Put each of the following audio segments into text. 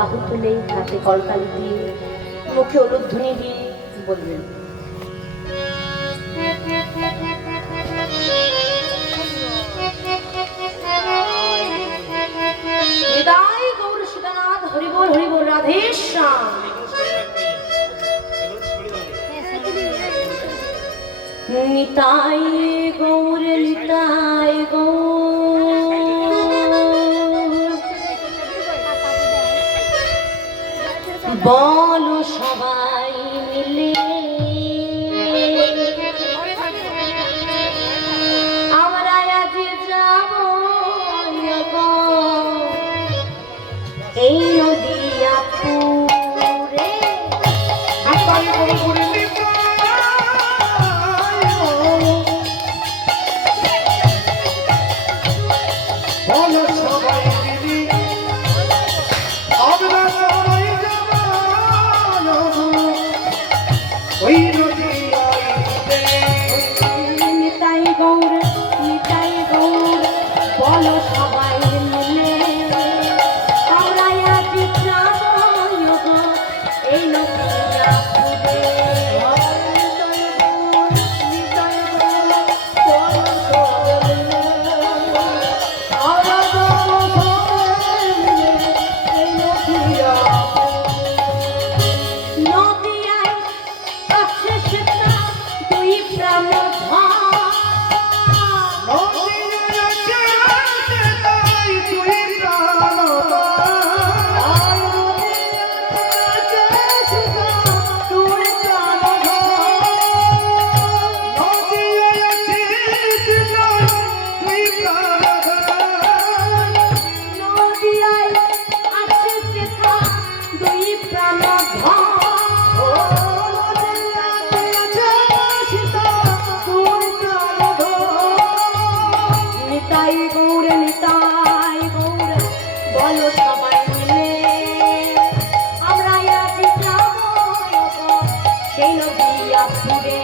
বাহু তুলে হাতে করতালি দিয়ে মুখে উলুধ্বনি দিয়ে বলবেন, নিতাই গৌর সীতানাথ হরিবোল হরিবোল রাধে শ্যাম। নিতাই গৌর নিতাই গৌর বলো সবাই মিলে আমরা আজ যাব এই নদিয়া পুরে। নিতাই গৌর নিতাই গৌর বলো সবাই মিলে আমরা আজ যাব এই নদিয়া পুরে। নিতাই গৌর নিতাই গৌর বলো সবাই মিলে আমরা আজ যাব সেই নদিয়া পুরে।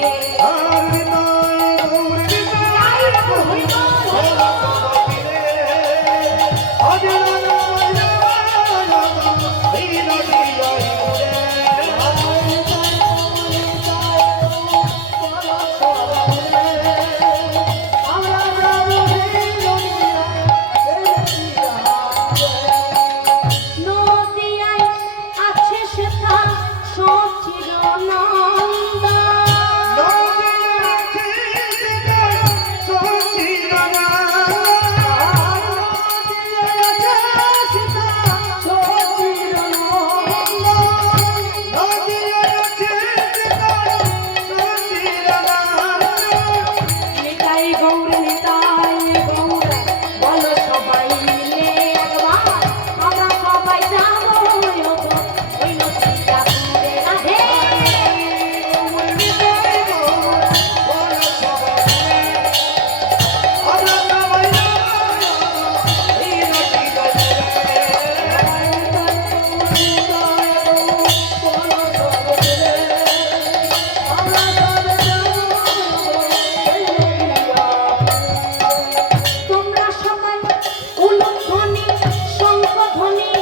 শঙ্খ ধ্বনি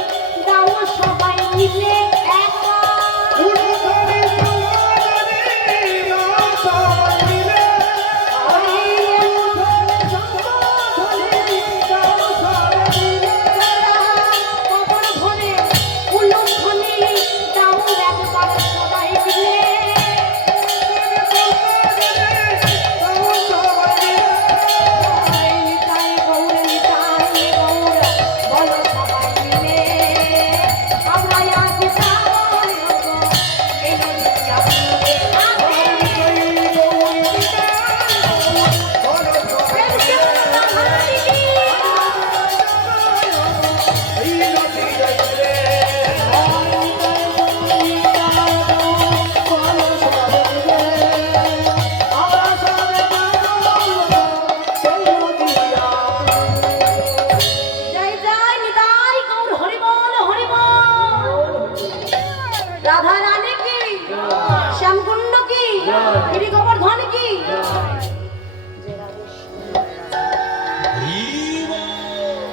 দাও সবাই মিলে